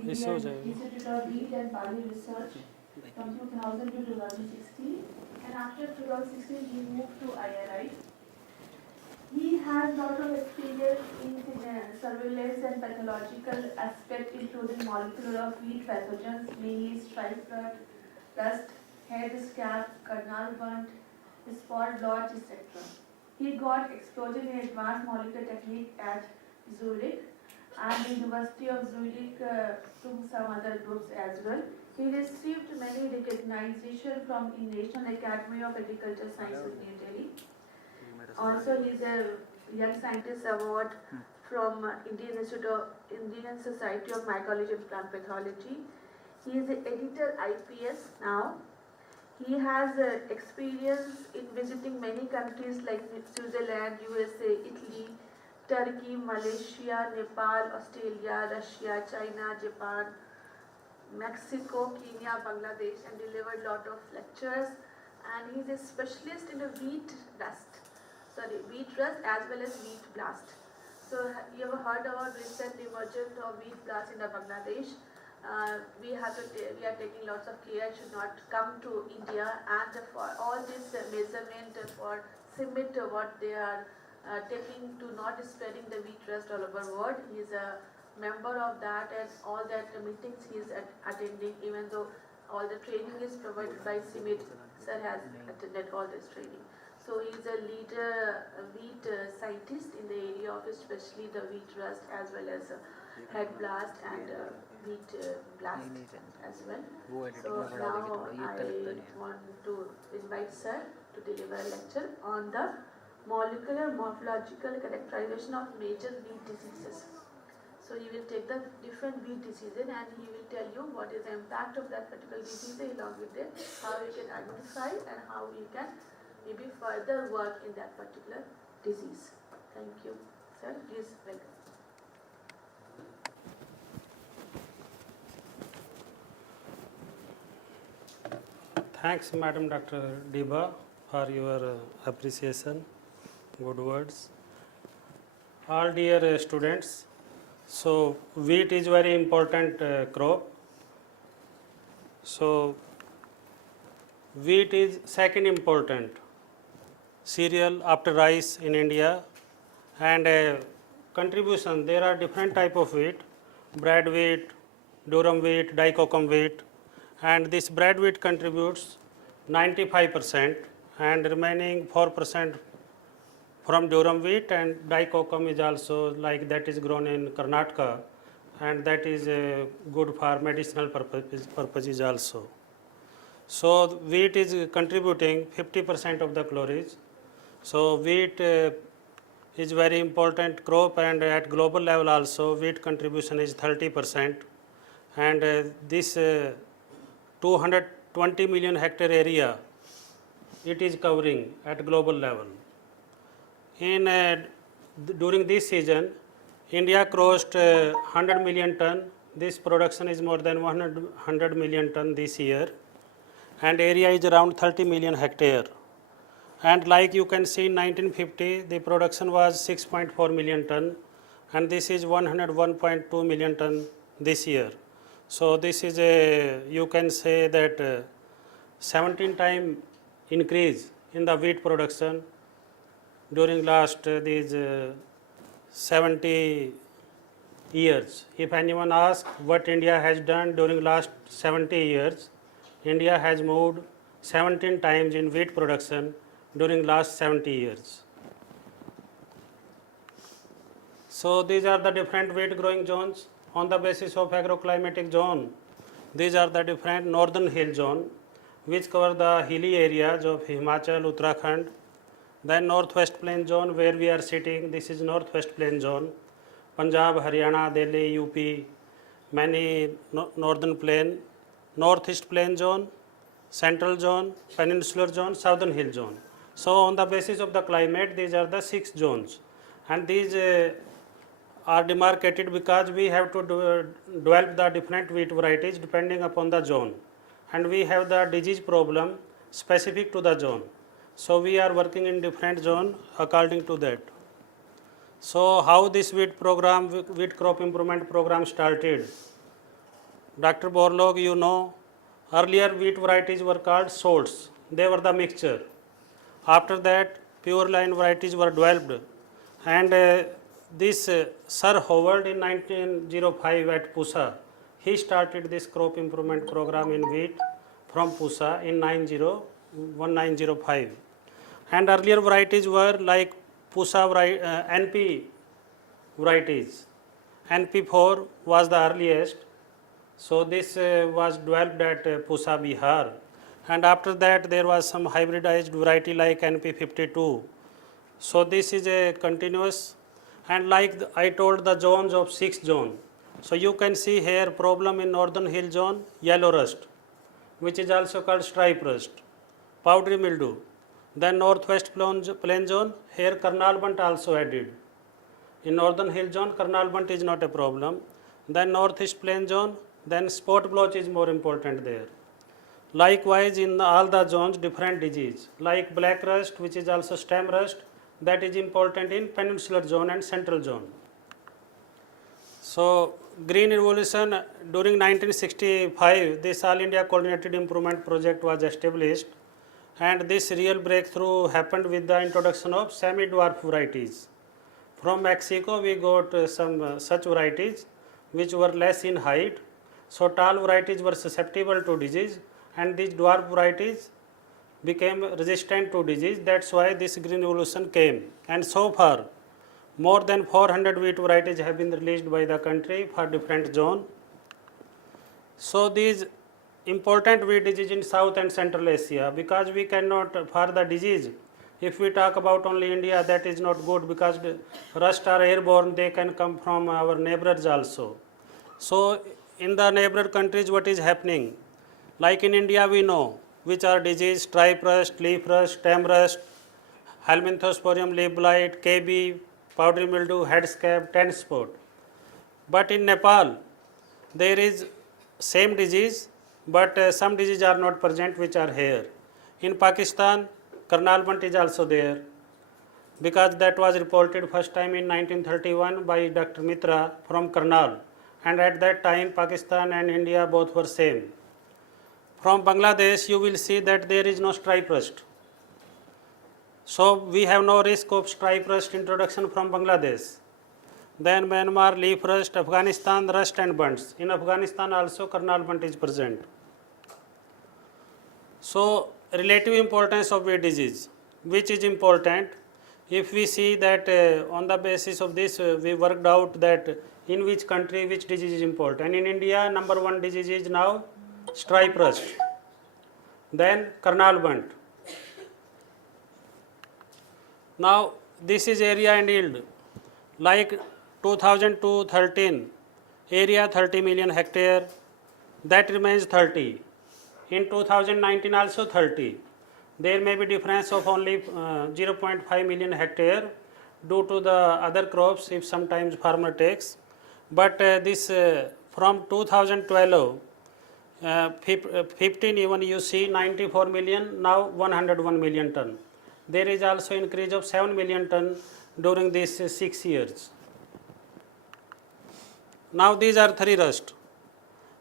Indian Institute of Wheat and Barley Research from 2000 to 2016, and after 2016 he moved to IRI. He has a lot of experience in surveillance and pathological aspects, including molecular of wheat pathogens, mainly stripe rust, head scab, kernel burnt, spot blotch, etc. He got exposure in advanced molecular technique at Zurich and the University of Zurich to some other groups as well. He received many recognition from the National Academy of Agricultural Sciences, New Delhi. Also, he is a Young Scientist Award from Indian Society of Mycology and Plant Pathology. He is the editor IPS now. He has experience in visiting many countries like Switzerland, USA, Italy, Turkey, Malaysia, Nepal, Australia, Russia, China, Japan, Mexico, Kenya, Bangladesh, and delivered lot of lectures. And he is a specialist in the wheat rust as well as wheat blast. So you have heard about recent emergence of wheat blast in the Bangladesh. We are taking lots of care should not come to India, and for all this measurement for submit what they are taking to not spreading the wheat rust all over the world. He is a member of that, and all that meetings he is attending, even though all the training is provided by CIMIT. Sir has attended all this training. So he is a leader wheat scientist in the area of especially the wheat rust as well as head blast and wheat blast as well. So now I want to invite sir to deliver a lecture on the molecular morphological characterization of major wheat diseases. So he will take the different wheat diseases and he will tell you what is the impact of that particular disease along with it, how you can identify and how you can maybe further work in that particular disease. Thank you. Sir, please welcome. Thanks, Madam Dr. Diba, for your appreciation, good words. All dear students, so wheat is very important crop. So wheat is second important cereal after rice in India, and contribution, there are different type of wheat, bread wheat, durum wheat, dicocum wheat, and this bread wheat contributes 95% and remaining 4% from durum wheat, and dicocum is also like that is grown in Karnataka, and that is good for medicinal purposes also. So wheat is contributing 50% of the calories. So wheat is very important crop, and at global level also wheat contribution is 30%, and this 220 million hectare area it is covering at global level. In during this season, India crossed 100 million ton. This production is more than 100 million ton this year, and area is around 30 million hectare. And like you can see, in 1950 the production was 6.4 million ton, and this is 101.2 million ton this year. So this is a, you can say that 17 time increase in the wheat production during last these 70 years. If anyone asks what India has done during last 70 years, India has moved 17 times in wheat production during last 70 years. So these are the different wheat growing zones on the basis of agroclimatic zone. These are the different northern hill zone which cover the hilly areas of Himachal, Uttarakhand. Then northwest plain zone where we are sitting, this is northwest plain zone. Punjab, Haryana, Delhi, UP, many northern plain, northeast plain zone, central zone, peninsular zone, southern hill zone. So on the basis of the climate, these are the 6 zones, and these are demarcated because we have to develop the different wheat varieties depending upon the zone, and we have the disease problem specific to the zone. So we are working in different zone according to that. So how this wheat program, wheat crop improvement program started? Dr. Borlaug, you know, earlier wheat varieties were called salts. They were the mixture. After that, pure line varieties were developed. And this Sir Howard in 1905 at Pusa, he started this crop improvement program in wheat from Pusa in 1905. And earlier varieties were like Pusa NP varieties. NP4 was the earliest. So this was developed at Pusa, Bihar. And after that there was some hybridized variety like NP52. So this is a continuous, and like I told the zones of 6 zone. So you can see here problem in northern hill zone, yellow rust, which is also called stripe rust, powdery mildew. Then northwest plain zone, here Karnal bunt also added. In northern hill zone, Karnal bunt is not a problem. Then northeast plain zone, then spot blotch is more important there. Likewise, in all the zones, different disease like black rust, which is also stem rust, that is important in peninsular zone and central zone. So green revolution during 1965, this All India Coordinated Improvement Project was established, and this real breakthrough happened with the introduction of semi-dwarf varieties. From Mexico, we got some such varieties which were less in height. So tall varieties were susceptible to disease, and these dwarf varieties became resistant to disease. That's why this green revolution came. And so far, more than 400 wheat varieties have been released by the country for different zone. So these important wheat disease in South and Central Asia, because we cannot, for the disease, if we talk about only India, that is not good, because the rust are airborne, they can come from our neighbors also. So in the neighbor countries, what is happening? Like in India, we know which are disease: stripe rust, leaf rust, stem rust, Helminthosporium leaf blight, KB, powdery mildew, head scab, tent spot. But in Nepal, there is same disease, but some diseases are not present, which are here. In Pakistan, Karnal bunt is also there, because that was reported first time in 1931 by Dr. Mitra from Karnal, and at that time Pakistan and India both were same. From Bangladesh, you will see that there is no stripe rust. So we have no risk of stripe rust introduction from Bangladesh. Then Myanmar, leaf rust, Afghanistan, rust and bunts. In Afghanistan also Karnal bunt is present. So relative importance of wheat disease, which is important. If we see that on the basis of this, we worked out that in which country which disease is important. And in India, number 1 disease is now stripe rust, then Karnal bunt. Now this is area and yield, like 2002-13, area 30 million hectare, that remains 30. In 2019 also 30. There may be difference of only 0.5 million hectare due to the other crops if sometimes farmer takes. But this from 2012, 15 even you see 94 million, now 101 million ton. There is also increase of 7 million ton during these 6 years. Now these are 3 rust.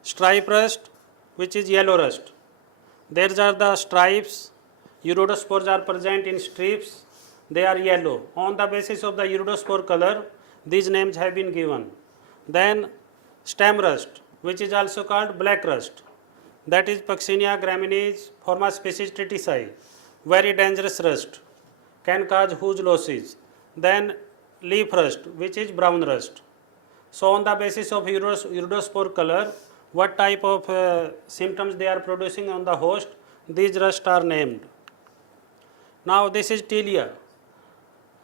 Stripe rust, which is yellow rust. There are the stripes, iridospores are present in strips, they are yellow. On the basis of the iridospore color, these names have been given. Then stem rust, which is also called black rust. That is Puccinia graminis, Forma species tritici, very dangerous rust, can cause huge losses. Then leaf rust, which is brown rust. So on the basis of iridospore color, what type of symptoms they are producing on the host, these rust are named. Now this is tilia.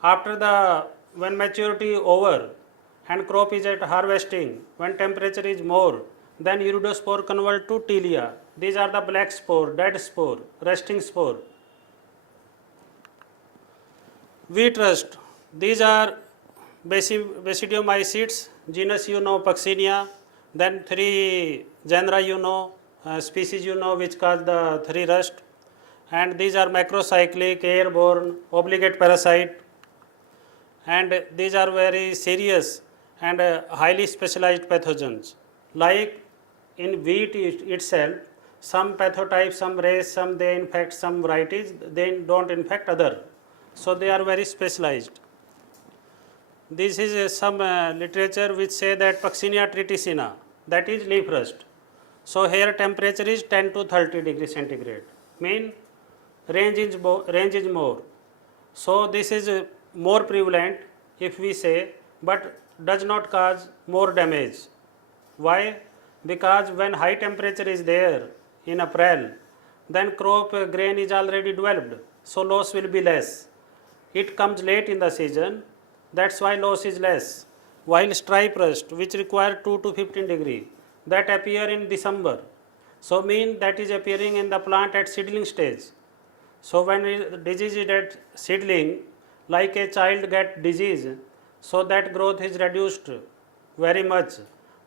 After when maturity over and crop is at harvesting, when temperature is more, then iridospore convert to tilia. These are the black spore, dead spore, resting spore. Wheat rust, these are basidiomycetes, genus you know Puccinia, then 3 genera you know, species you know which cause the 3 rust, and these are macrocyclic, airborne, obligate parasite, and these are very serious and highly specialized pathogens like in wheat itself, some pathotypes, some race, some they infect some varieties, they don't infect other. So they are very specialized. This is some literature which say that Puccinia triticina, that is leaf rust. So here temperature is 10 to 30 degree centigrade, mean range is more. So this is more prevalent if we say, but does not cause more damage. Why? Because when high temperature is there in April, then crop grain is already developed, so loss will be less. It comes late in the season, that's why loss is less. While stripe rust, which require 2 to 15 degree, that appear in December. So mean that is appearing in the plant at seedling stage. So when disease is at seedling, like a child get disease, so that growth is reduced very much.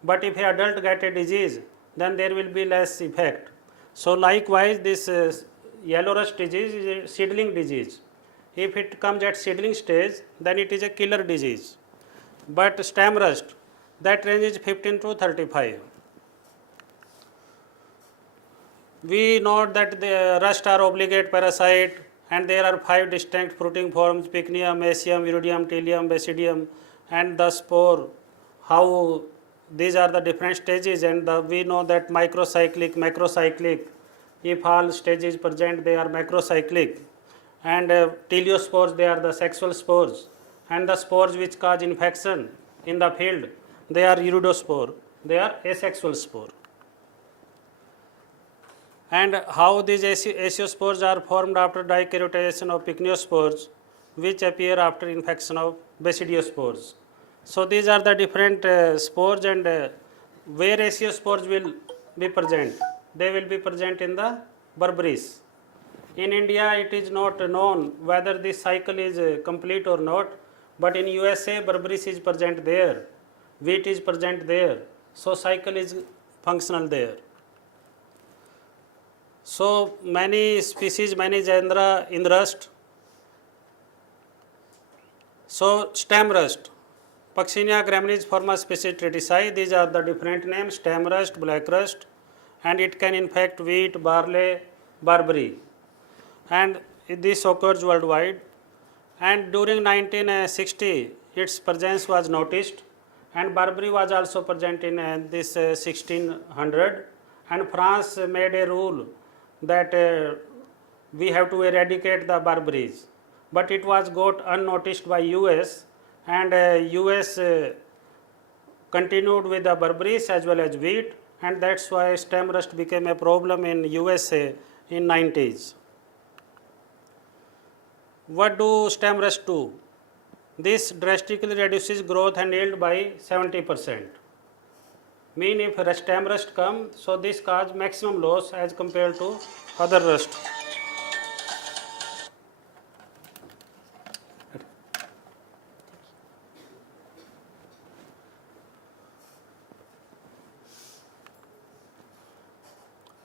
But if an adult get a disease, then there will be less effect. So likewise, this yellow rust disease is a seedling disease. If it comes at seedling stage, then it is a killer disease. But stem rust, that range is 15 to 35. We note that the rust are obligate parasite, and there are 5 distinct fruiting forms: pycnium, asium, iridium, psyllium, basidium, and the spore. How these are the different stages, and we know that microcyclic, macrocyclic. If all stages present, they are macrocyclic. And teleospores, they are the sexual spores, and the spores which cause infection in the field, they are iridospore, they are asexual spore. And how these asiospores are formed after dikaryoticization of pycniospores, which appear after infection of basidiospores. So these are the different spores, and where asiospores will be present? They will be present in the berberis. In India, it is not known whether this cycle is complete or not, but in USA, berberis is present there, wheat is present there, so cycle is functional there. So many species, many genera in rust. So stem rust, Puccinia gramineae species tritici, these are the different names: stem rust, black rust, and it can infect wheat, barley, barberry, and this occurs worldwide. And during 1960, its presence was noticed, and barberry was also present in this 1600, and France made a rule that we have to eradicate the barberries, but it was got unnoticed by US, and US continued with the barberries as well as wheat, and that's why stem rust became a problem in USA in 90s. What do stem rust do? This drastically reduces growth and yield by 70%. Mean if stem rust comes, so this cause maximum loss as compared to other rust.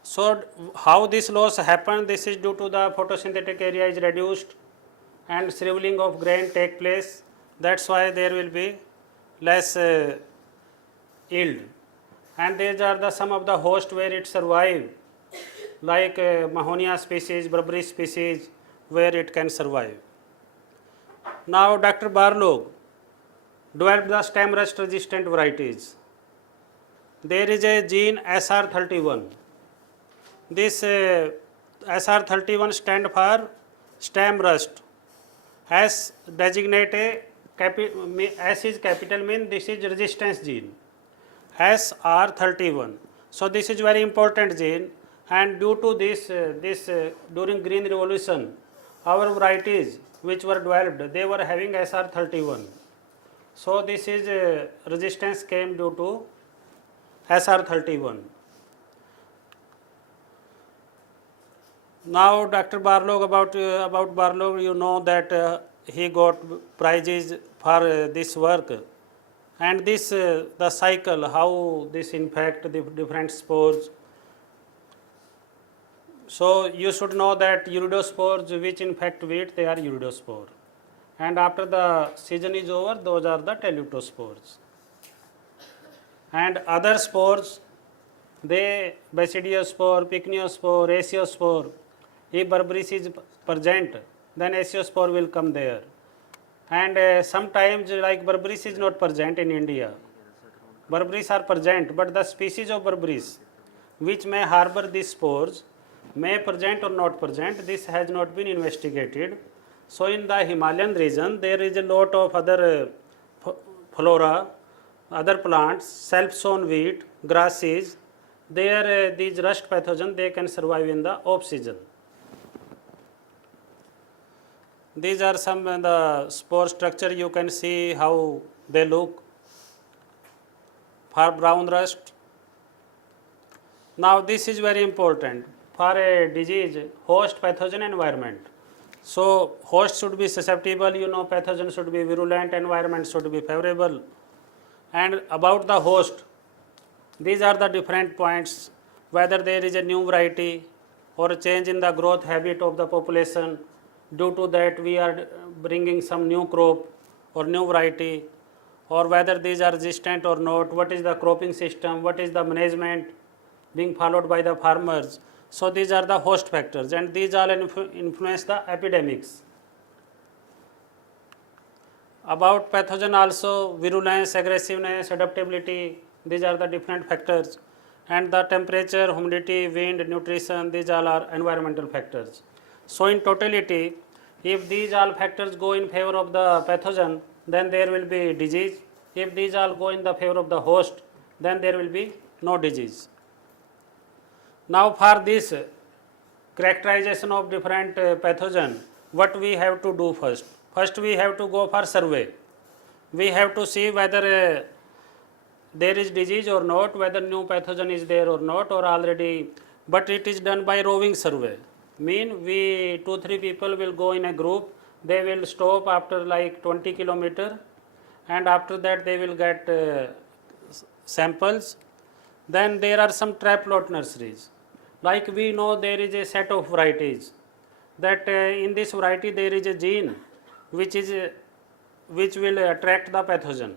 So how this loss happen? This is due to the photosynthetic area is reduced and shriveling of grain take place. That's why there will be less yield. And these are the some of the hosts where it survive, like Mahonia species, Berberis species, where it can survive. Now Dr. Barlow developed the stem rust resistant varieties. There is a gene SR31. This SR31 stand for stem rust. S designate S is capital, mean this is resistance gene, SR31. So this is very important gene, and due to this, during Green Revolution, our varieties which were developed, they were having SR31. So this is resistance came due to SR31. Now Dr. Barlow, about Barlow, you know that he got prizes for this work, and this the cycle, how this infect the different spores. So you should know that iridospores which infect wheat, they are iridospore, and after the season is over, those are the telutospores. And other spores they Basidiospore, Pycnospore, Aciospore. If berberis is present, then Aciospore will come there. And sometimes like berberis is not present in India. Berberis are present, but the species of berberis which may harbor these spores may present or not present. This has not been investigated. So in the Himalayan region there is a lot of other flora, other plants, self-sown wheat, grasses. There these rust pathogens they can survive in the off season. These are some the spore structure. You can see how they look for brown rust. Now this is very important for a disease host pathogen environment. So host should be susceptible, pathogen should be virulent, environment should be favorable. And about the host, these are the different points, whether there is a new variety or a change in the growth habit of the population. Due to that we are bringing some new crop or new variety, or whether these are resistant or not, what is the cropping system, what is the management being followed by the farmers. So these are the host factors, and these all influence the epidemics. About pathogen also, virulence, aggressiveness, adaptability, these are the different factors. And the temperature, humidity, wind, nutrition, these all are environmental factors. So in totality, if these all factors go in favor of the pathogen, then there will be disease. If these all go in the favor of the host, then there will be no disease. Now for this characterization of different pathogen, what we have to do first? First we have to go for survey. We have to see whether there is disease or not, whether new pathogen is there or not, or already, but it is done by roving survey. Mean we 2-3 people will go in a group, they will stop after like 20 kilometer, and after that they will get samples. Then there are some trap plot nurseries. Like we know there is a set of varieties, that in this variety there is a gene which will attract the pathogen.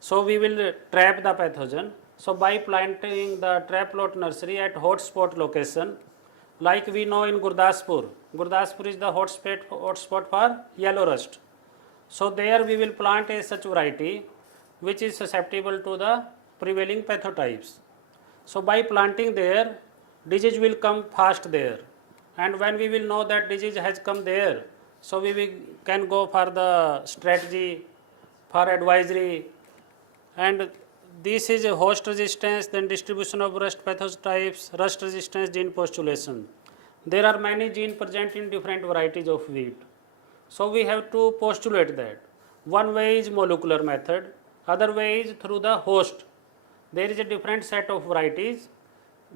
So we will trap the pathogen. So by planting the trap plot nursery at hotspot location, like we know in Gurdaspur is the hotspot for yellow rust. So there we will plant a such variety which is susceptible to the prevailing pathotypes. So by planting there, disease will come fast there, and when we will know that disease has come there, so we can go for the strategy, for advisory. And this is a host resistance, then distribution of rust pathotypes, rust resistance gene postulation. There are many genes present in different varieties of wheat. So we have to postulate that. One way is molecular method, other way is through the host. There is a different set of varieties,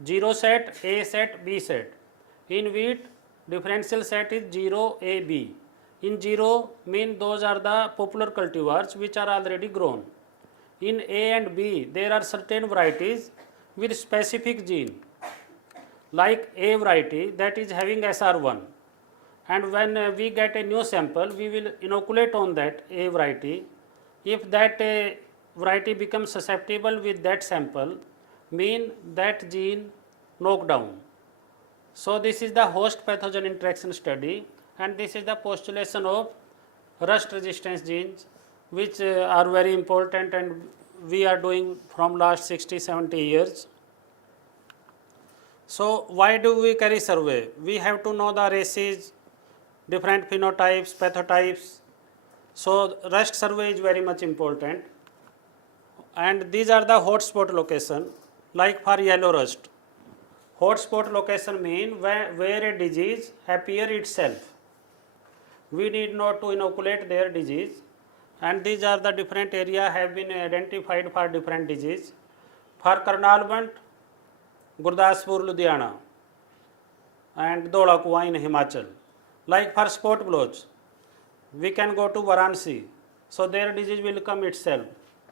0 set, A set, B set. In wheat, differential set is 0, A, B. In 0 mean those are the popular cultivars which are already grown. In A and B, there are certain varieties with specific gene, like A variety that is having SR1. And when we get a new sample, we will inoculate on that A variety. If that variety becomes susceptible with that sample, mean that gene knockdown. So this is the host pathogen interaction study, and this is the postulation of rust resistance genes, which are very important, and we are doing from last 60-70 years. So why do we carry survey? We have to know the races, different phenotypes, pathotypes. So rust survey is very much important, and these are the hotspot location. Like for yellow rust, hotspot location mean where a disease appear itself. We need not to inoculate their disease, and these are the different area have been identified for different disease. For Karnal Bant, Gurdaspur, Ludhiana, and Dhola Kuan in Himachal. Like for spot blotch, we can go to Varanasi, so their disease will come itself.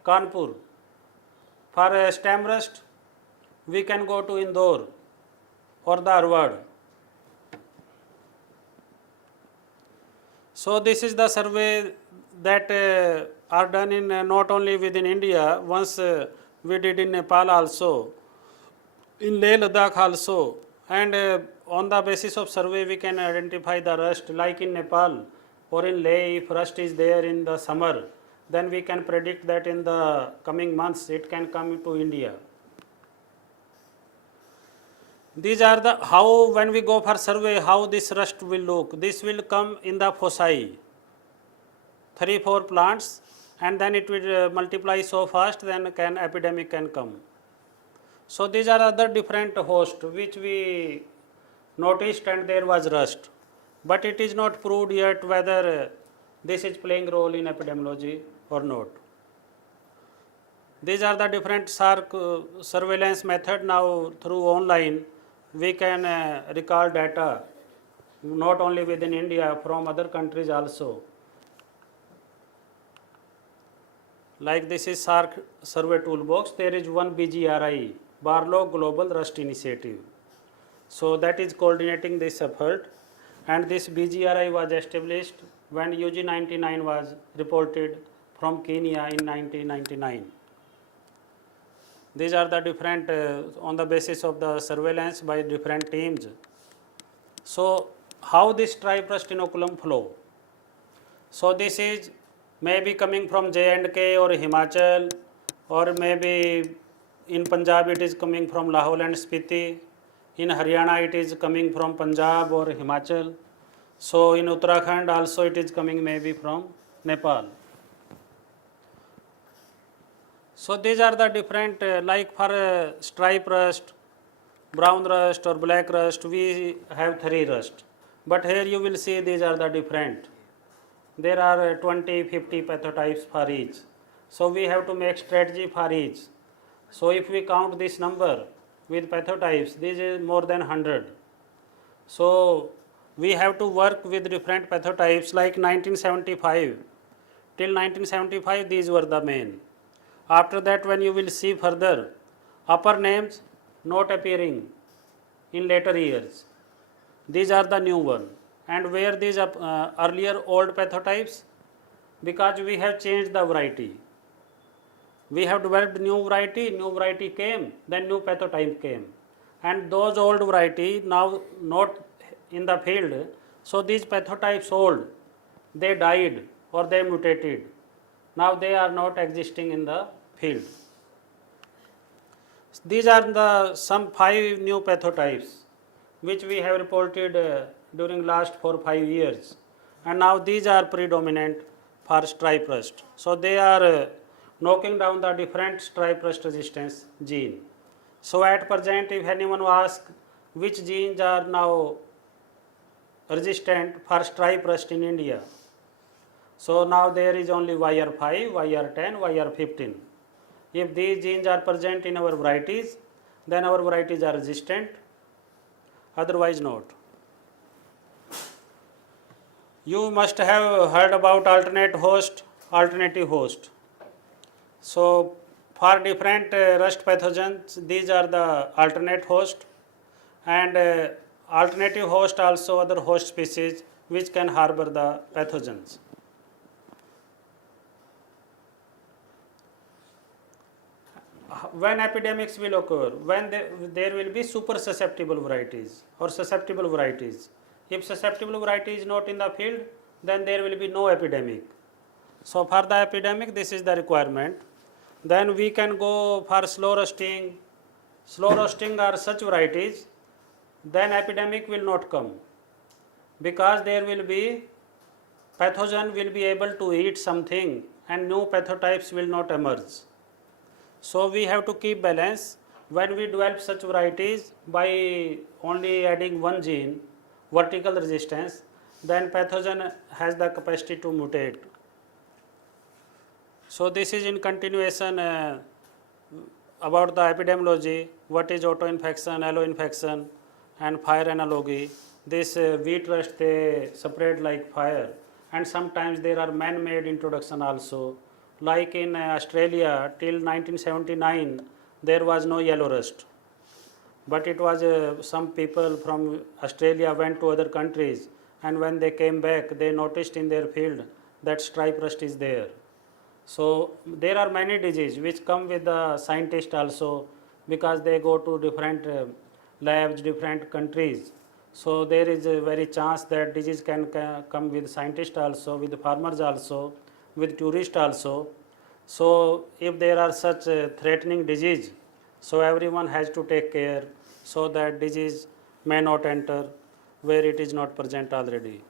Kanpur. For stem rust, we can go to Indore or Dharwad. So this is the survey that are done in not only within India. Once we did in Nepal also. in Leh Ladakh also, and on the basis of survey we can identify the rust, like in Nepal or in Leh. If rust is there in the summer, then we can predict that in the coming months it can come to India. These are the how, when we go for survey, how this rust will look. This will come in the foci, 3-4 plants, and then it will multiply so fast, then epidemic can come. So these are other different hosts which we noticed, and there was rust, but it is not proved yet whether this is playing role in epidemiology or not. These are the different surveillance method. Now through online we can recall data not only within India, from other countries also. Like this is SARC survey toolbox. There is one BGRI, Barlow Global Rust Initiative. So that is coordinating this effort, and this BGRI was established when UG99 was reported from Kenya in 1999. These are the different on the basis of the surveillance by different teams. So how this stripe rust inoculum flow? So this is maybe coming from J&K or Himachal, or maybe in Punjab it is coming from Lahore and Spiti. In Haryana it is coming from Punjab or Himachal. So in Uttarakhand also it is coming maybe from Nepal. So these are the different like for stripe rust, brown rust or black rust, we have 3 rust. But here you will see these are the different. There are 20, 50 pathotypes for each. So we have to make strategy for each. So if we count this number with pathotypes, this is more than 100. So we have to work with different pathotypes. Like 1975, till 1975 these were the main. After that, when you will see further, upper names not appearing in later years. These are the new one. And where these earlier old pathotypes? Because we have changed the variety. We have developed new variety came, then new pathotype came. And those old variety now not in the field, so these pathotypes old, they died or they mutated. Now they are not existing in the field. These are the some 5 new pathotypes which we have reported during last 4-5 years, and now these are predominant for stripe rust. So they are knocking down the different stripe rust resistance gene. So at present, if anyone asks which genes are now resistant for stripe rust in India, so now there is only YR5, YR10, YR15. If these genes are present in our varieties, then our varieties are resistant, otherwise not. You must have heard about alternative host. So for different rust pathogens, these are the alternate host, and alternative host also other host species which can harbor the pathogens. When epidemics will occur? When there will be super susceptible varieties or susceptible varieties. If susceptible variety is not in the field, then there will be no epidemic. So for the epidemic, this is the requirement. Then we can go for slow rusting. Slow rusting are such varieties, then epidemic will not come, because there will be pathogen will be able to eat something and new pathotypes will not emerge. So we have to keep balance. When we develop such varieties by only adding one gene, vertical resistance, then pathogen has the capacity to mutate. So this is in continuation about the epidemiology, what is autoinfection, alloinfection, and fire analogy. This wheat rust, they spread like fire, and sometimes there are man-made introduction also. Like in Australia, till 1979, there was no yellow rust. But it was some people from Australia went to other countries, and when they came back, they noticed in their field that stripe rust is there. So there are many diseases which come with the scientist also, because they go to different labs, different countries. So there is a very chance that disease can come with scientists also, with farmers also, with tourists also. So if there are such threatening disease, so everyone has to take care so that disease may not enter where it is not present already.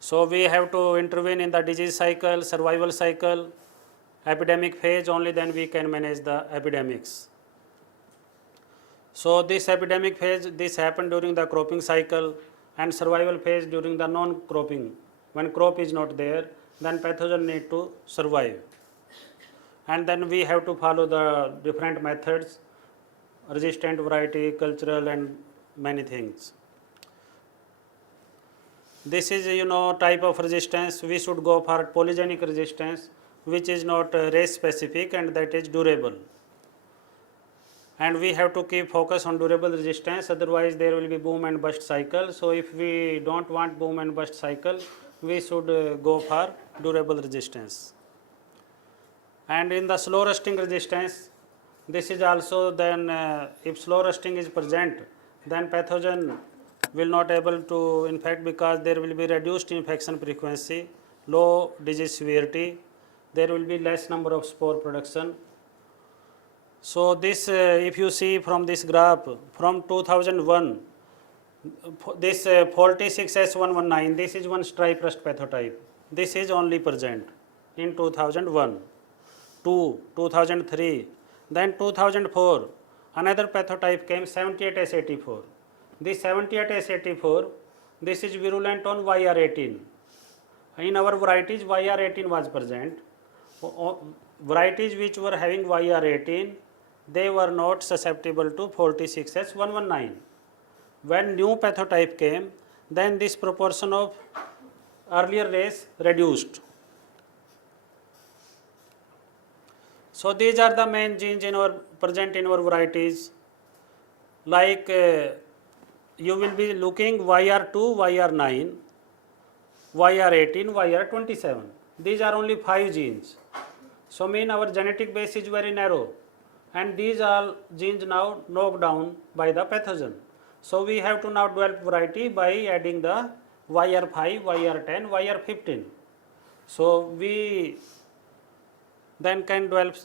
So we have to intervene in the disease cycle, survival cycle, epidemic phase, only then we can manage the epidemics. So this epidemic phase, this happened during the cropping cycle, and survival phase during the non-cropping. When crop is not there, then pathogen need to survive. And then we have to follow the different methods, resistant variety, cultural, and many things. This is type of resistance. We should go for polygenic resistance, which is not race specific and that is durable. And we have to keep focus on durable resistance, otherwise there will be boom and bust cycle. So if we don't want boom and bust cycle, we should go for durable resistance. And in the slow rusting resistance, this is also then if slow rusting is present, then pathogen will not able to infect because there will be reduced infection frequency, low disease severity, there will be less number of spore production. So this if you see from this graph from 2001, this 46S119, this is one stripe rust pathotype. This is only present in 2001, 2003, then 2004 another pathotype came 78S84. This 78S84, this is virulent on YR18. In our varieties YR18 was present. Varieties which were having YR18, they were not susceptible to 46S119. When new pathotype came, then this proportion of earlier race reduced. So these are the main genes in our present in our varieties. Like you will be looking YR2, YR9, YR18, YR27. These are only 5 genes. So mean our genetic base is very narrow, and these are genes now knocked down by the pathogen. So we have to now develop variety by adding the YR5, YR10, YR15. So we then can develop.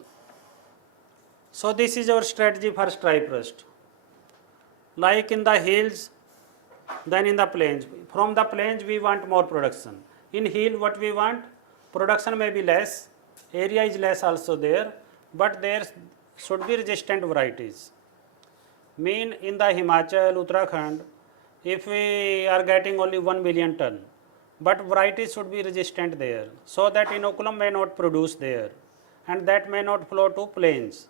So this is our strategy for stripe rust. Like in the hills, then in the plains. From the plains we want more production. In hill what we want? Production may be less, area is less also there, but there should be resistant varieties. Mean in the Himachal, Uttarakhand, if we are getting only 1 million ton, but varieties should be resistant there, so that inoculum may not produce there, and that may not flow to plains.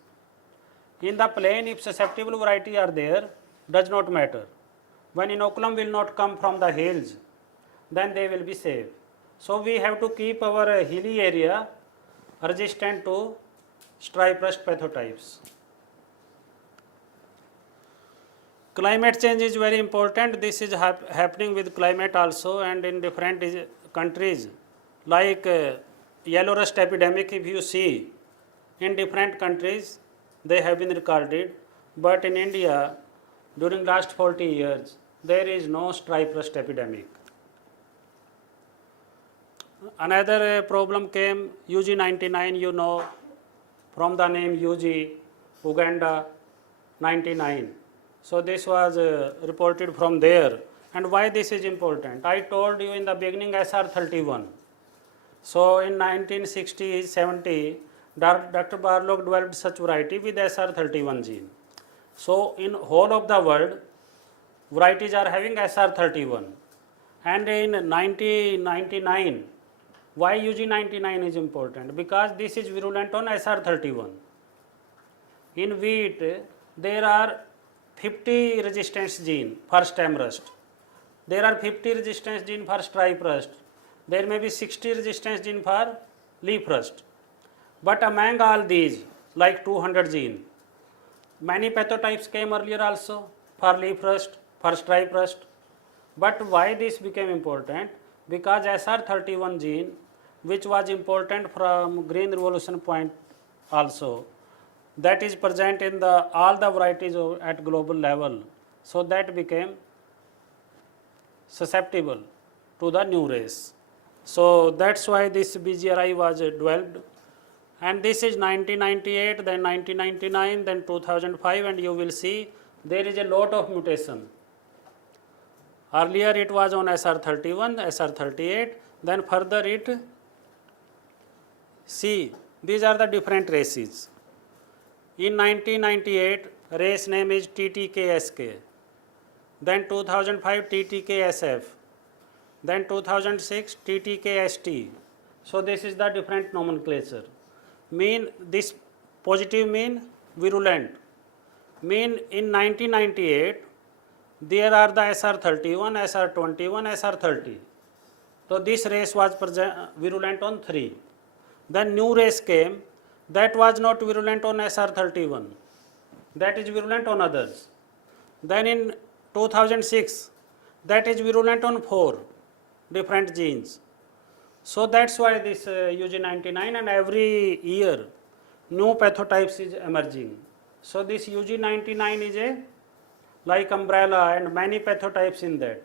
In the plain, if susceptible variety are there, does not matter. When inoculum will not come from the hills, then they will be safe. So we have to keep our hilly area resistant to stripe rust pathotypes. Climate change is very important. This is happening with climate also, and in different countries. Like yellow rust epidemic, if you see, in different countries, they have been recorded, but in India, during last 40 years, there is no stripe rust epidemic. Another problem came, UG99, you know, from the name UG, Uganda 99. So this was reported from there. And why this is important? I told you in the beginning SR31. So in 1960s, 70, Dr. Barlow developed such variety with SR31 gene. So in whole of the world, varieties are having SR31. And in 1999, why UG99 is important? Because this is virulent on SR31. In wheat, there are 50 resistance gene for stem rust. There are 50 resistance gene for stripe rust. There may be 60 resistance gene for leaf rust. But among all these, like 200 gene, many pathotypes came earlier also for leaf rust, for stripe rust. But why this became important? Because SR31 gene, which was important from Green Revolution point also, that is present in the all the varieties at global level. So that became susceptible to the new race. So that's why this BGRI was developed, and this is 1998, then 1999, then 2005, and you will see there is a lot of mutation. Earlier it was on SR31, SR38, then further it, see, these are the different races. In 1998, race name is TTKSK, then 2005 TTKSF, then 2006 TTKST. So this is the different nomenclature. Mean, this positive mean virulent. Mean in 1998, there are the SR31, SR21, SR30. So this race was virulent on 3. Then new race came, that was not virulent on SR31, that is virulent on others. Then in 2006, that is virulent on 4 different genes. So that's why this UG99, and every year new pathotypes is emerging. So this UG99 is a like umbrella and many pathotypes in that.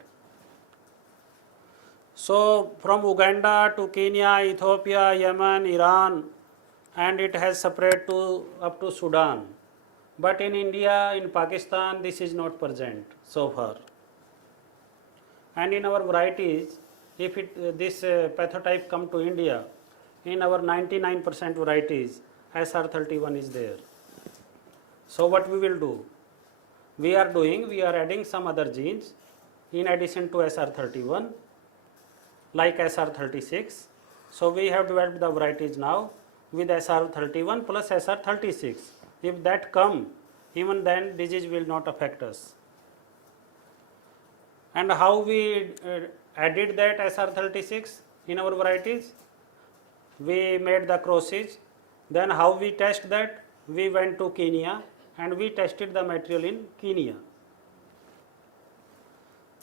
So from Uganda to Kenya, Ethiopia, Yemen, Iran, and it has spread to up to Sudan. But in India, in Pakistan, this is not present so far. And in our varieties, if this pathotype come to India, in our 99% varieties, SR31 is there. So what we will do? We are adding some other genes in addition to SR31, like SR36. So we have developed the varieties now with SR31 plus SR36. If that come, even then disease will not affect us. And how we added that SR36 in our varieties? We made the crosses. Then how we test that? We went to Kenya and we tested the material in Kenya.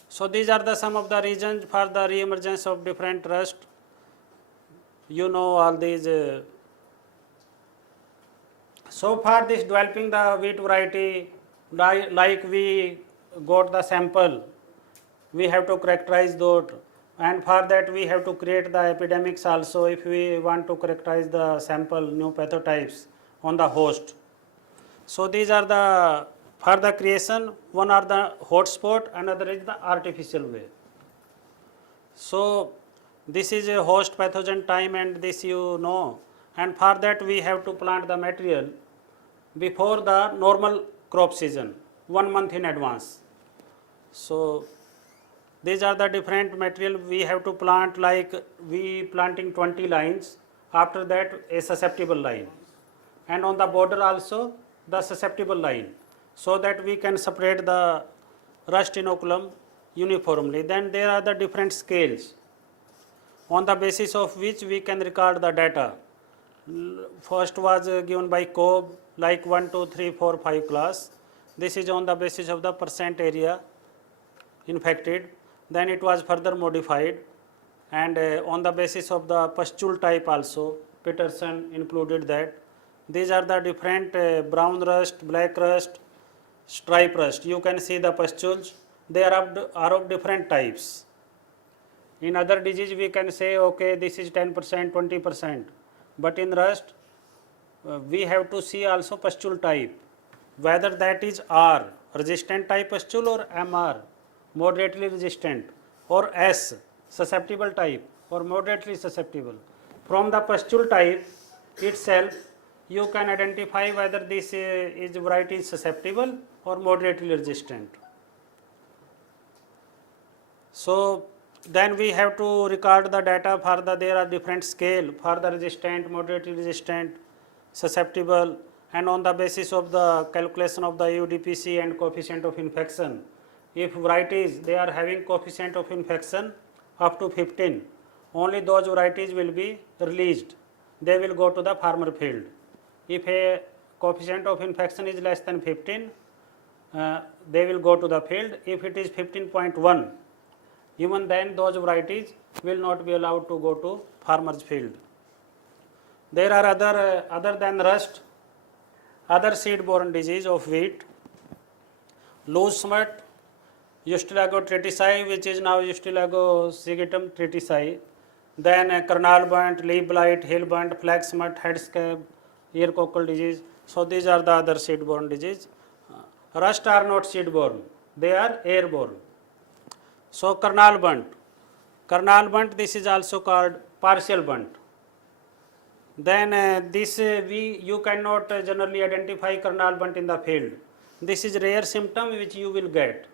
So these are the some of the reasons for the re-emergence of different rust. You know all these. So far this developing the wheat variety, like we got the sample, we have to characterize those, and for that we have to create the epidemics also if we want to characterize the sample new pathotypes on the host. So these are the, for the creation, one are the hotspot, another is the artificial way. So this is a host pathogen time, and this you know, and for that we have to plant the material before the normal crop season, 1 month in advance. So these are the different material we have to plant, like we planting 20 lines, after that a susceptible line, and on the border also the susceptible line, so that we can separate the rust inoculum uniformly. Then there are the different scales on the basis of which we can record the data. First was given by Cobb, like 1, 2, 3, 4, 5 class. This is on the basis of the percent area infected. Then it was further modified, and on the basis of the pustule type also, Peterson included that. These are the different brown rust, black rust, stripe rust. You can see the pustules, they are of different types. In other disease we can say, okay, this is 10%, 20%, but in rust we have to see also pustule type, whether that is R, resistant type pustule, or MR, moderately resistant, or S, susceptible type, or moderately susceptible. From the pustule type itself, you can identify whether this is variety is susceptible or moderately resistant. So then we have to record the data for the, there are different scale for the resistant, moderately resistant, susceptible, and on the basis of the calculation of the UDPC and coefficient of infection. If varieties they are having coefficient of infection up to 15, only those varieties will be released. They will go to the farmer field. If a coefficient of infection is less than 15, they will go to the field. If it is 15.1, even then those varieties will not be allowed to go to farmer's field. There are other than rust, other seed-borne disease of wheat, loose smut, Ustilago triticii, which is now Ustilago sigitum triticii, then kernel bunt, leaf blight, hill bunt, flax smut, head scab, ear cockle disease. So these are the other seed-borne disease. Rust are not seed-borne, they are airborne. So kernel bunt, this is also called partial bunt. Then you cannot generally identify kernel bunt in the field. This is rare symptom which you will get.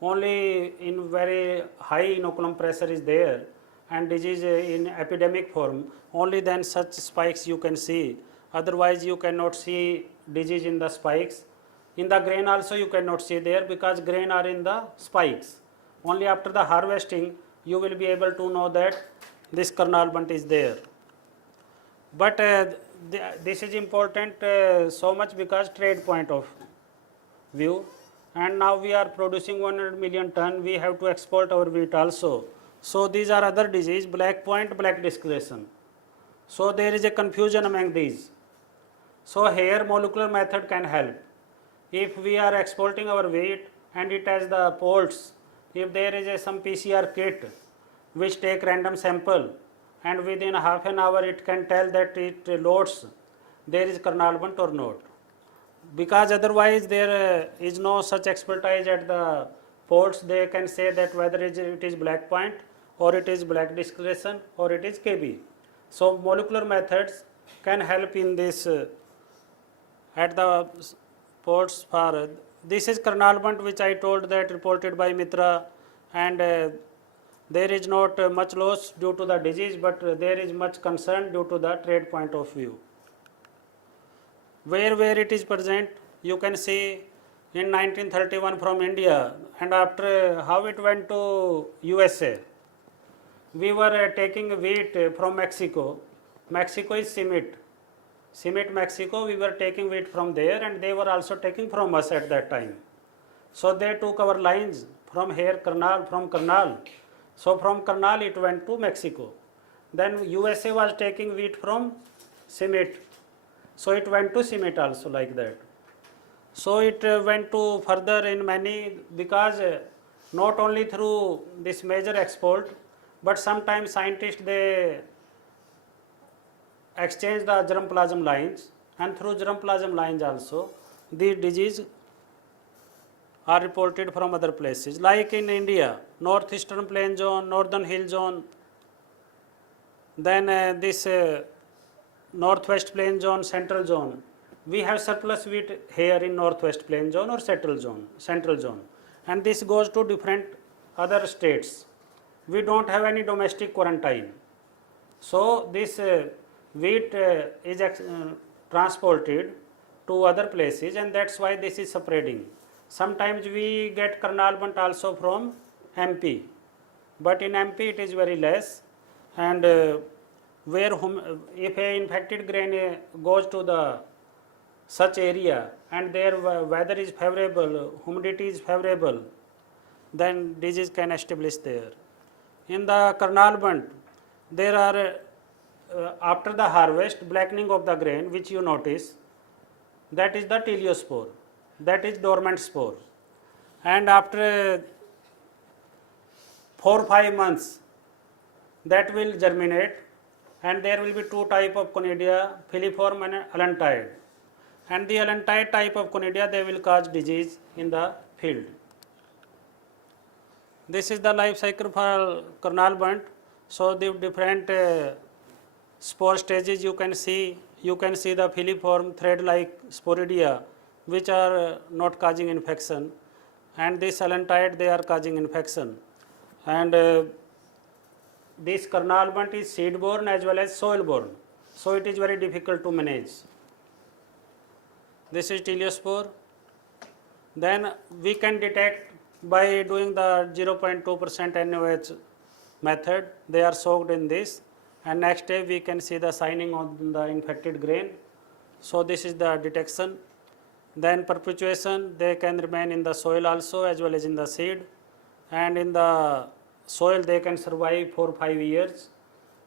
Only in very high inoculum pressure is there and disease in epidemic form, only then such spikes you can see. Otherwise you cannot see disease in the spikes. In the grain also you cannot see there because grain are in the spikes. Only after the harvesting you will be able to know that this kernel bunt is there. But this is important so much because trade point of view, and now we are producing 100 million ton, we have to export our wheat also. So these are other disease, black point, black discoloration. So there is a confusion among these. So here molecular method can help. If we are exporting our wheat and it has the ports, if there is some PCR kit which take random sample and within half an hour it can tell that it loads there is kernel bunt or not. Because otherwise there is no such expertise at the ports, they can say that whether it is black point or it is black discoloration or it is KB. So molecular methods can help in this at the ports for this is kernel bunt which I told that reported by Mitra, and there is not much loss due to the disease, but there is much concern due to the trade point of view. Where it is present, you can see in 1931 from India, and after how it went to USA. We were taking wheat from Mexico. Mexico is CIMIT Mexico, we were taking wheat from there and they were also taking from us at that time. So they took our lines from here, from Kernal. So from Kernal it went to Mexico. Then USA was taking wheat from CIMIT. So it went to CIMIT also like that. So it went to further in many, because not only through this major export, but sometimes scientists they exchange the germplasm lines, and through germplasm lines also the disease are reported from other places, like in India, northeastern plain zone, northern hill zone, then this northwest plain zone, central zone. We have surplus wheat here in northwest plain zone or central zone, and this goes to different other states. We don't have any domestic quarantine. So this wheat is transported to other places, and that's why this is spreading. Sometimes we get kernel bunt also from MP, but in MP it is very less, and if a infected grain goes to the such area and their weather is favorable, humidity is favorable, then disease can establish there. In the kernel bunt, there are after the harvest, blackening of the grain, which you notice, that is the teleospore, that is dormant spore. And after 4 or 5 months, that will germinate, and there will be two type of conidia, filiform and allantoid. And the allantoid type of conidia, they will cause disease in the field. This is the life cycle for kernel bunt. So the different spore stages you can see the filiform thread-like sporidia, which are not causing infection, and this allantoid they are causing infection. And this kernel bunt is seed-borne as well as soil-borne, so it is very difficult to manage. This is teleospore. Then we can detect by doing the 0.2% NaOH method. They are soaked in this, and next day we can see the signing on the infected grain. So this is the detection. Then perpetuation, they can remain in the soil also as well as in the seed, and in the soil they can survive for 5 years,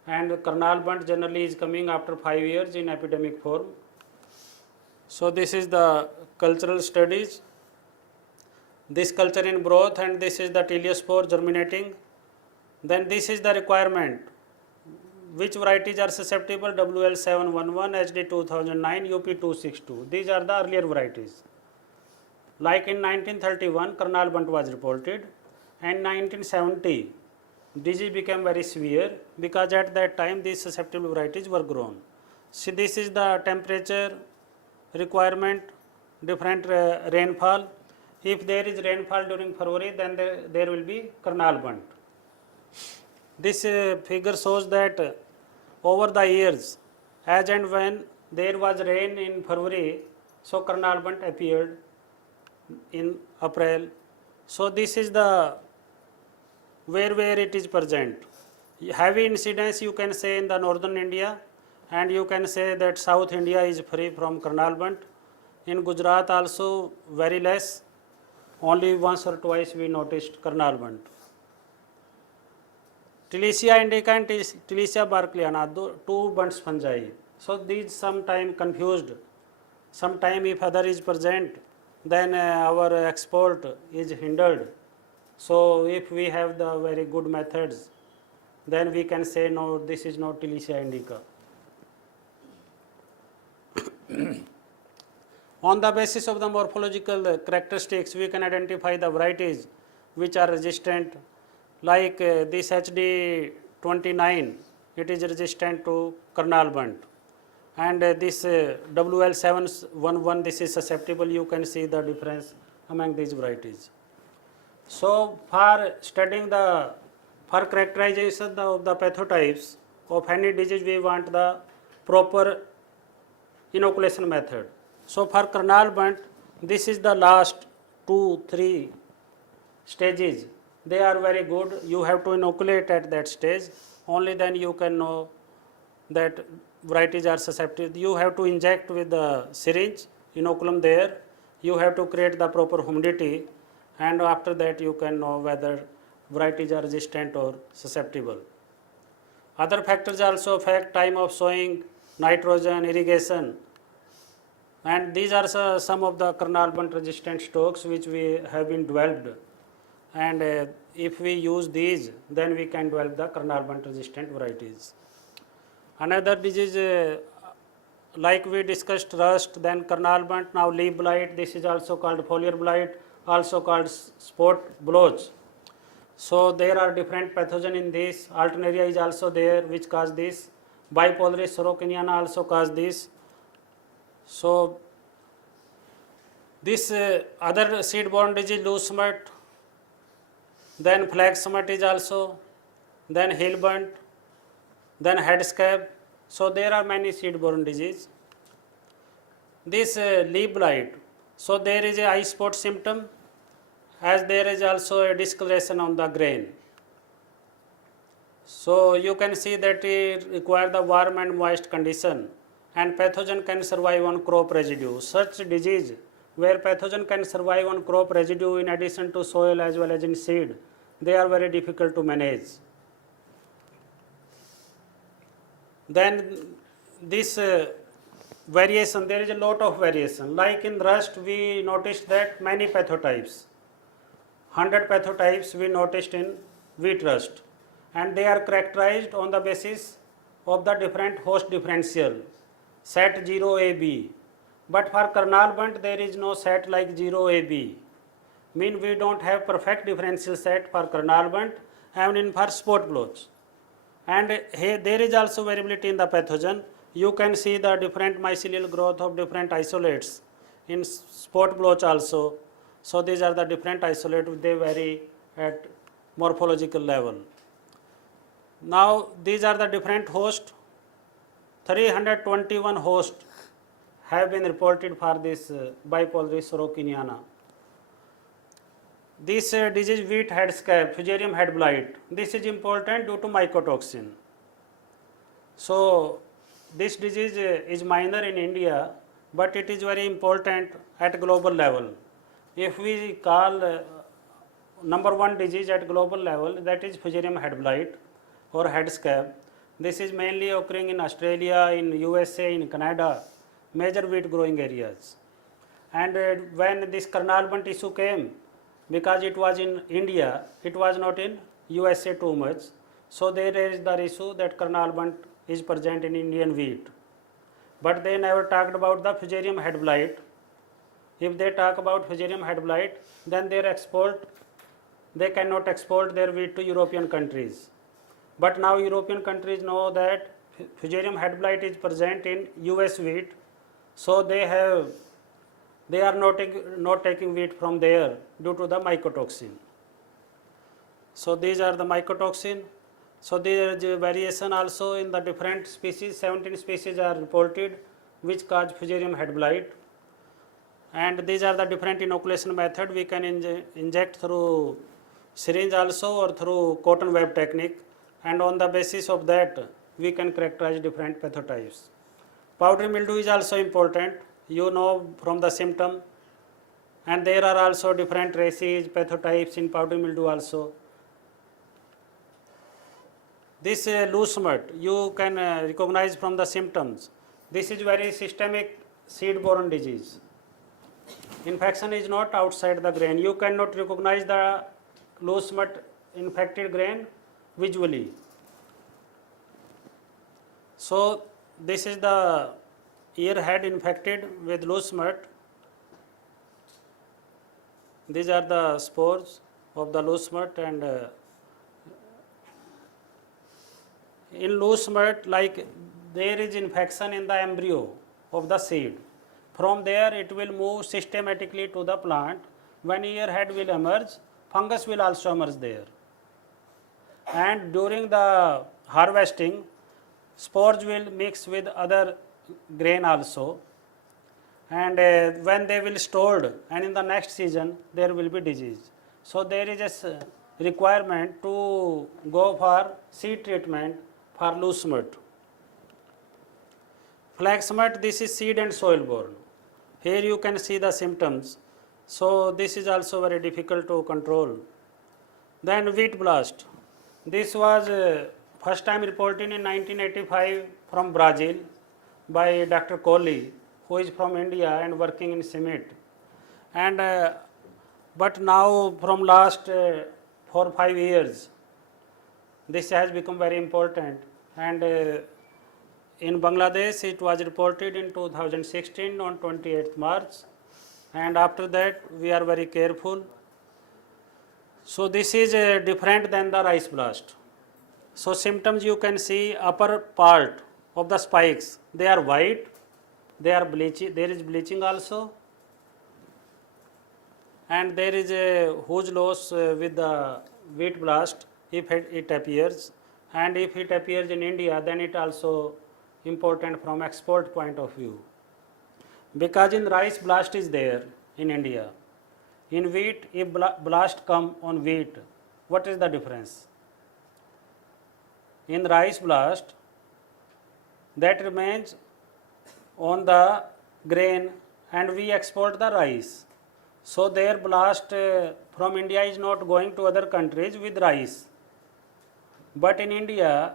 and kernel bunt generally is coming after 5 years in epidemic form. So this is the cultural studies. This culture in growth, and this is the teliospore germinating. Then this is the requirement. Which varieties are susceptible? WL711, HD 2009, UP 262. These are the earlier varieties. Like in 1931, Karnal bunt was reported, and 1970, disease became very severe because at that time these susceptible varieties were grown. See, this is the temperature requirement, different rainfall. If there is rainfall during February, then there will be Karnal bunt. This figure shows that over the years, as and when there was rain in February, so Karnal bunt appeared in April. So this is the where it is present. Heavy incidence you can say in the northern India, and you can say that South India is free from Karnal bunt. In Gujarat also very less, only once or twice we noticed Karnal bunt. Tillecia indica and Tillecia barclayana, two bunts fungi. So these sometime confused. Sometime if other is present, then our export is hindered. So if we have the very good methods, then we can say no, this is not Tillecia indica. On the basis of the morphological characteristics, we can identify the varieties which are resistant. Like this HD 29, it is resistant to Karnal bunt, and this WL711, this is susceptible. You can see the difference among these varieties. So for studying for characterization of the pathotypes of any disease, we want the proper inoculation method. So for Karnal bunt, this is the last 2-3 stages. They are very good. You have to inoculate at that stage. Only then you can know that varieties are susceptible. You have to inject with the syringe, inoculum there. You have to create the proper humidity, and after that you can know whether varieties are resistant or susceptible. Other factors also affect time of sowing, nitrogen, irrigation, and these are some of the Karnal bunt resistant stocks which we have been developed. And if we use these, then we can develop the Karnal bunt resistant varieties. Another disease like we discussed rust, then Karnal bunt, now leaf blight, this is also called foliar blight, also called spot blotch. So there are different pathogens in this. Alternaria is also there which cause this. Bipolaris sorokiniana also cause this. So this other seed-borne disease, loose smut, then flag smut is also, then heel bunt, then head scab. So there are many seed-borne disease. This leaf blight, so there is a eye spot symptom, as there is also a discoloration on the grain. So you can see that it requires the warm and moist condition, and pathogen can survive on crop residue. Such disease where pathogen can survive on crop residue in addition to soil as well as in seed, they are very difficult to manage. Then this variation, there is a lot of variation. Like in rust, we noticed that many pathotypes, 100 pathotypes we noticed in wheat rust, and they are characterized on the basis of the different host differential, set 0AB. But for Karnal bunt, there is no set like 0AB. Mean we don't have perfect differential set for Karnal bunt and in for spot blotch. And here there is also variability in the pathogen. You can see the different mycelial growth of different isolates in spot blotch also. So these are the different isolates, they vary at morphological level. Now these are the different hosts. 321 hosts have been reported for this Bipolaris sorokiniana. This disease wheat head scab, Fusarium head blight, this is important due to mycotoxin. So this disease is minor in India, but it is very important at global level. If we call number one disease at global level, that is Fusarium head blight or head scab. This is mainly occurring in Australia, in USA, in Canada, major wheat growing areas. And when this Karnal Bunt issue came, because it was in India, it was not in USA too much, so they raised the issue that Karnal Bunt is present in Indian wheat. But they never talked about the Fusarium head blight. If they talk about Fusarium head blight, then they cannot export their wheat to European countries. But now European countries know that Fusarium head blight is present in US wheat, so they are not taking wheat from there due to the mycotoxin. So these are the mycotoxin. So there is a variation also in the different species. 17 species are reported which cause Fusarium head blight. And these are the different inoculation method. We can inject through syringe also or through cotton web technique, and on the basis of that we can characterize different pathotypes. Powdery mildew is also important, you know from the symptom, and there are also different races, pathotypes in powdery mildew also. This loose smut you can recognize from the symptoms. This is very systemic seed-borne disease. Infection is not outside the grain. You cannot recognize the loose smut infected grain visually. So this is the ear head infected with loose smut. These are the spores of the loose smut, and in loose smut, like there is infection in the embryo of the seed. From there it will move systematically to the plant. When ear head will emerge, fungus will also emerge there. And during the harvesting, spores will mix with other grain also. And when they will stored, and in the next season there will be disease. So there is a requirement to go for seed treatment for loose smut. Flax smut, this is seed and soil borne. Here you can see the symptoms. So this is also very difficult to control. Then wheat blast. This was first time reported in 1985 from Brazil by Dr. Kohli, who is from India and working in CIMMYT. And but now from last 4 or 5 years, this has become very important. And in Bangladesh, it was reported in 2016 on 28th March. And after that, we are very careful. So this is different than the rice blast. So symptoms you can see, upper part of the spikes, they are white, they are bleaching, there is bleaching also, and there is a huge loss with the wheat blast if it appears, and if it appears in India, then it also important from export point of view. Because in rice blast is there in India. In wheat, if blast come on wheat, what is the difference? In rice blast, that remains on the grain and we export the rice. So their blast from India is not going to other countries with rice. But in India,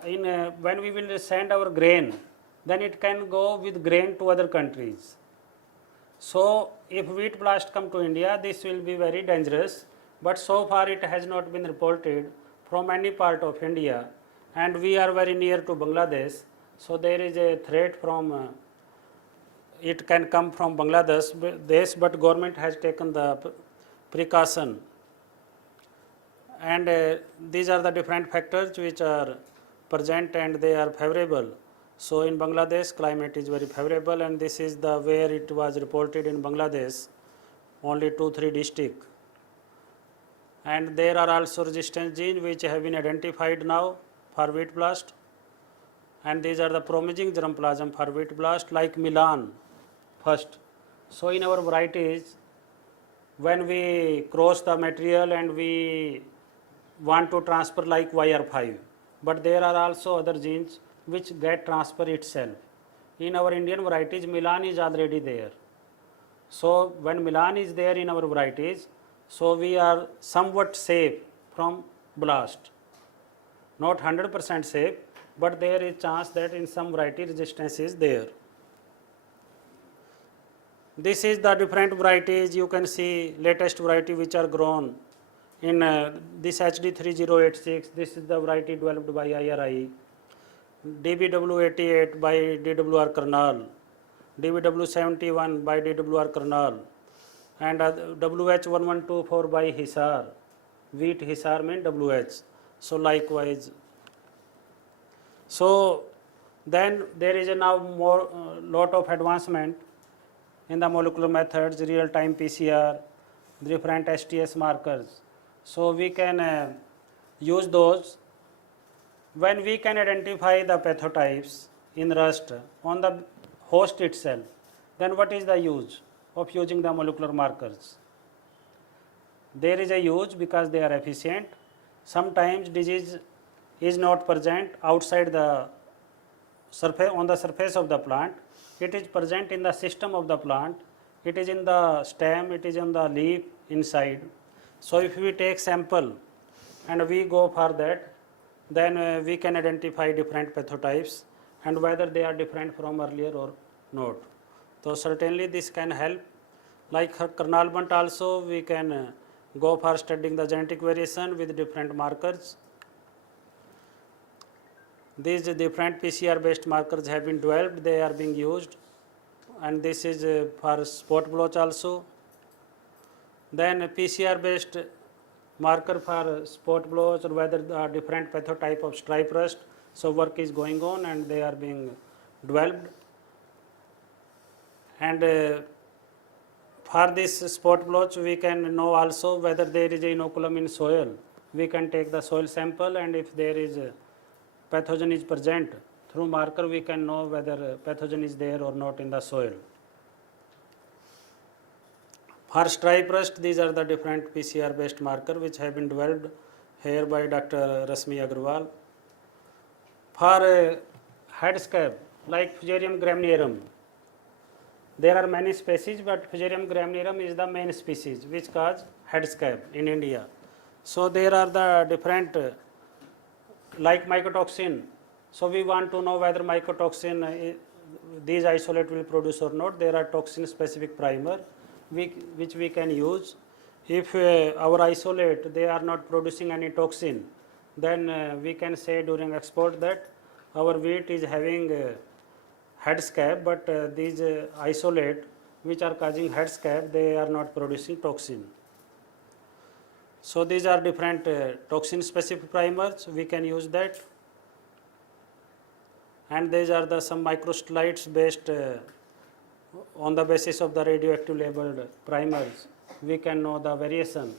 when we will send our grain, then it can go with grain to other countries. So if wheat blast come to India, this will be very dangerous, but so far it has not been reported from any part of India, and we are very near to Bangladesh, so there is a threat from it can come from Bangladesh, but government has taken the precaution. And these are the different factors which are present and they are favorable. So in Bangladesh, climate is very favorable, and this is the where it was reported in Bangladesh, only 2-3 districts. And there are also resistance genes which have been identified now for wheat blast. And these are the promising germplasm for wheat blast, like Milan first. So in our varieties, when we cross the material and we want to transfer like YR5, but there are also other genes which get transfer itself. In our Indian varieties, Milan is already there. So when Milan is there in our varieties, so we are somewhat safe from blast. Not 100% safe, but there is chance that in some variety resistance is there. This is the different varieties. You can see latest variety which are grown in this HD3086. This is the variety developed by IRI. DBW88 by DWR Karnal, DBW71 by DWR Karnal, and WH1124 by Hisar. Wheat Hisar means WH. So likewise. So then there is a now more lot of advancement in the molecular methods, real-time PCR, different STS markers. So we can use those. When we can identify the pathotypes in rust on the host itself, then what is the use of using the molecular markers? There is a use because they are efficient. Sometimes disease is not present outside the surface, on the surface of the plant. It is present in the system of the plant. It is in the stem, it is in the leaf inside. So if we take sample and we go for that, then we can identify different pathotypes and whether they are different from earlier or not. So certainly this can help. Like Karnal also, we can go for studying the genetic variation with different markers. These different PCR based markers have been developed, they are being used, and this is for spot blotch also. Then PCR based marker for spot blotch or whether the different pathotype of stripe rust. So work is going on and they are being developed. And for this spot blotch we can know also whether there is a inoculum in soil. We can take the soil sample and if there is a pathogen is present, through marker we can know whether pathogen is there or not in the soil. For stripe rust, these are the different PCR based marker which have been developed here by Dr. Rasmi Agarwal. For head scab like Fusarium graminearum, there are many species but Fusarium graminearum is the main species which cause head scab in India. So there are the different like mycotoxin. So we want to know whether mycotoxin these isolate will produce or not. There are toxin specific primer which we can use. If our isolate they are not producing any toxin, then we can say during export that our wheat is having head scab, but these isolate which are causing head scab they are not producing toxin. So these are different toxin specific primers, we can use that. And these are the some microstylites based on the basis of the radioactive labeled primers. We can know the variation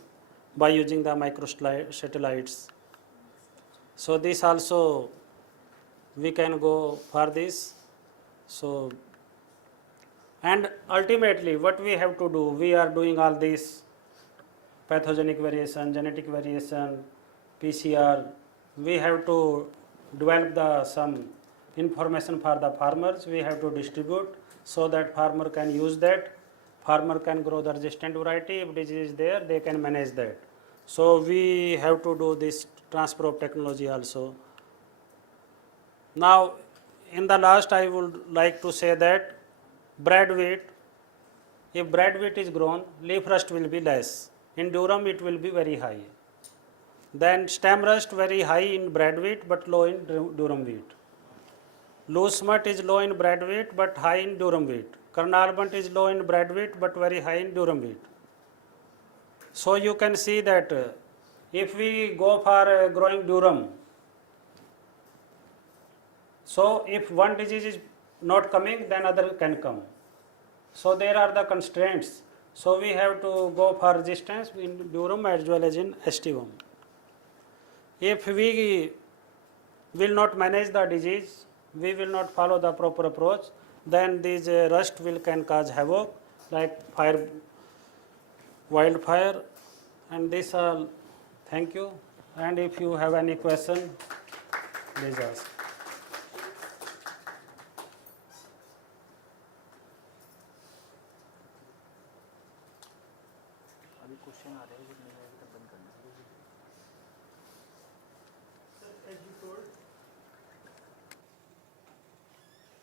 by using the microsatellites. So this also we can go for this. So and ultimately what we have to do, we are doing all this pathogenic variation, genetic variation, PCR. We have to develop the some information for the farmers. We have to distribute so that farmer can use that. Farmer can grow the resistant variety. If disease is there, they can manage that. So we have to do this transfer of technology also. Now, in the last, I would like to say that bread wheat, if bread wheat is grown, leaf rust will be less. In durum, it will be very high. Then stem rust very high in bread wheat, but low in durum wheat. Loose smut is low in bread wheat, but high in durum wheat. Karnal bunt is low in bread wheat, but very high in durum wheat. So you can see that if we go for growing durum, so if one disease is not coming, then other can come. So there are the constraints. So we have to go for resistance in durum as well as in estivum. If we will not manage the disease, we will not follow the proper approach, then these rust can cause havoc like fire, wildfire, and this all. Thank you. And if you have any question, please ask. अभी question आ रहे हैं, जब नहीं आएगा तब बंद करना। As you told,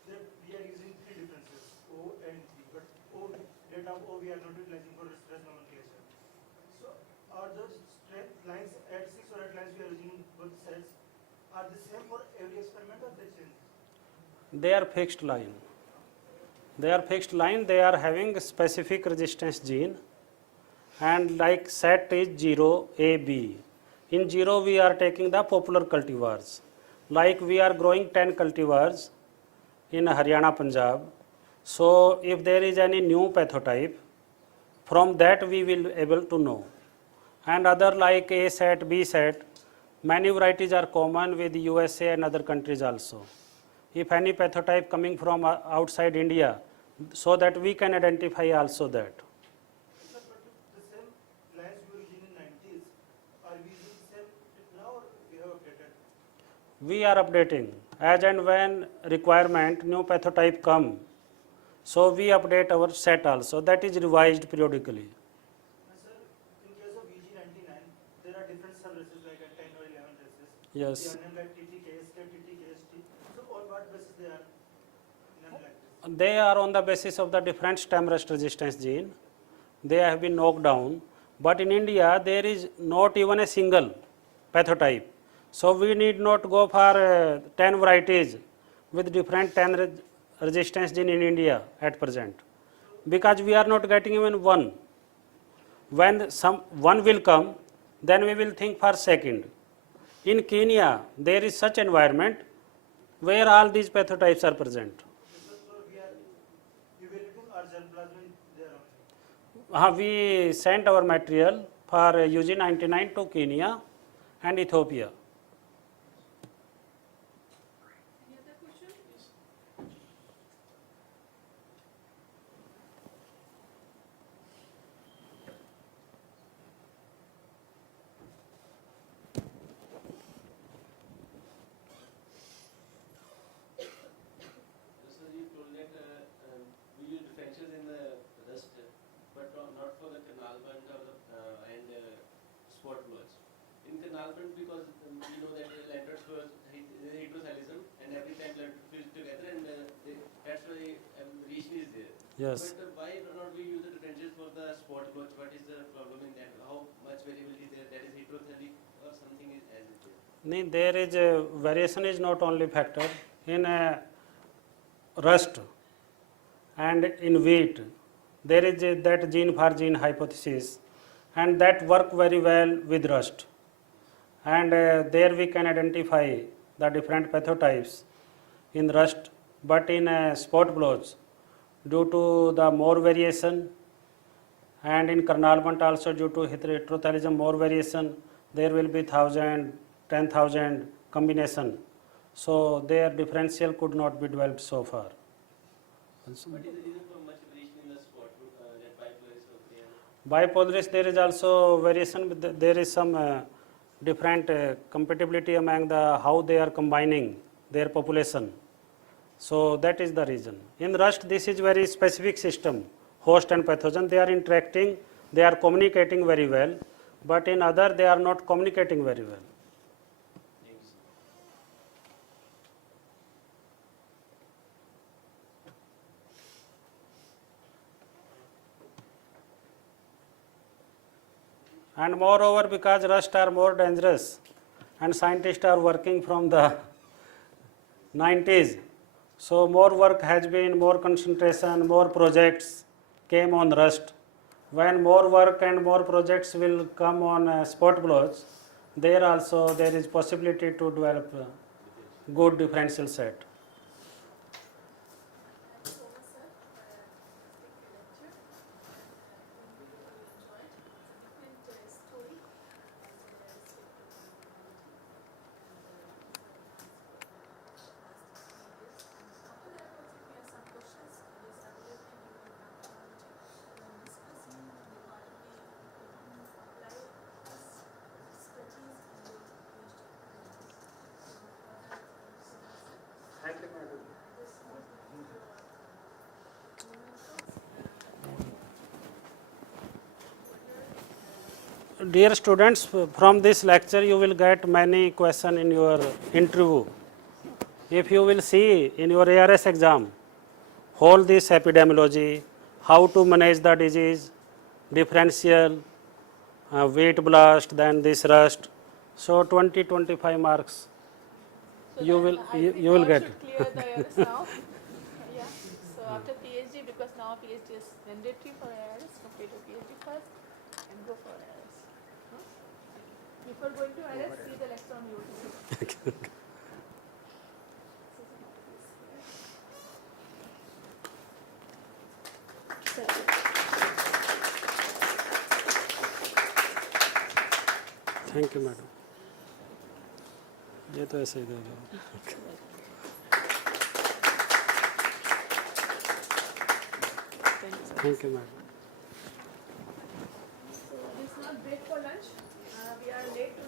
that we are using three differences, O and P, but O, the same for every experiment or they change? They are fixed line. They are fixed line, they are having a specific resistance gene, and like set is 0, A, B. In 0 we are taking the popular cultivars. Like we are growing 10 cultivars in Haryana, Punjab. So if there is any new pathotype, from that we will able to know. And other like A set, B set, many varieties are common with USA and other countries also. If any pathotype coming from outside India, so that we can identify also that. Sir, but the same plants we were using in 90s, are we using the same now or we have updated? We are updating as and when requirement new pathotype come, so we update our set also, that is revised periodically. And sir, in case of VG99, there are different sub-races like 10 or 11 races. Yes. They are named like TT, KSK, TT, KST. So on what basis they are named like this? They are on the basis of the different stem rust resistance gene. They have been knocked down, but in India there is not even a single pathotype. So we need not go for 10 varieties with different 10 resistance gene in India at present, because we are not getting even one. When one will come, then we will think for second. In Kenya, there is such environment where all these pathotypes are present. So we are evaluating our germplasm there only. We sent our material for UG99 to Kenya and Ethiopia. Any other question? Sir, you told that we use differentials in the rust, but not for the canal band or spot blotch. In canal band, because we know that the lanterns were heterosalism and every time lantern fused together, and that's why variation is there. Yes. But why not we use the differentials for the spot blotch? What is the problem in that? How much variability is there? That is heterosalic or something is as it is? No, there is a variation is not only factor in rust and in wheat. There is that gene for gene hypothesis, and that work very well with rust. And there we can identify the different pathotypes in rust, but in spot blotch, due to the more variation, and in Carnarvon also due to heterothallism more variation, there will be 1,000, 10,000 combination. So their differential could not be developed so far. What is the reason for much variation in the spot, that bipolaris or Bipolaris, there is also variation, but there is some different compatibility among the how they are combining their population. So that is the reason. In rust, this is very specific system, host and pathogen. They are interacting, they are communicating very well, but in other they are not communicating very well. Thanks. And moreover, because rust are more dangerous, and scientists are working from the 90s, so more work has been, more concentration, more projects came on rust. When more work and more projects will come on spot blotch, there also there is possibility to develop good differential set. Thanks so much, sir, for a fantastic lecture. And we really enjoyed. It's a different story as well as with the after that also, if you have some questions, please available in your account when discussing the part of the apply this expertise in your PhD. Thank you, madam. Dear students, from this lecture you will get many questions in your interview. If you will see in your ARS exam, whole this epidemiology, how to manage the disease, differential, wheat blast, then this rust. So 20-25 marks So You then will- I you- think you will all get. should clear the IRS now. Yeah. So after PhD, because now PhD is mandatory for IRS, complete your PhD first and go for IRS. Huh? Before going to IRS, see the lecture on YouTube. Thank you madam. ये तो ऐसे ही दे दो. Thank you madam. So it's not break for lunch. We are late to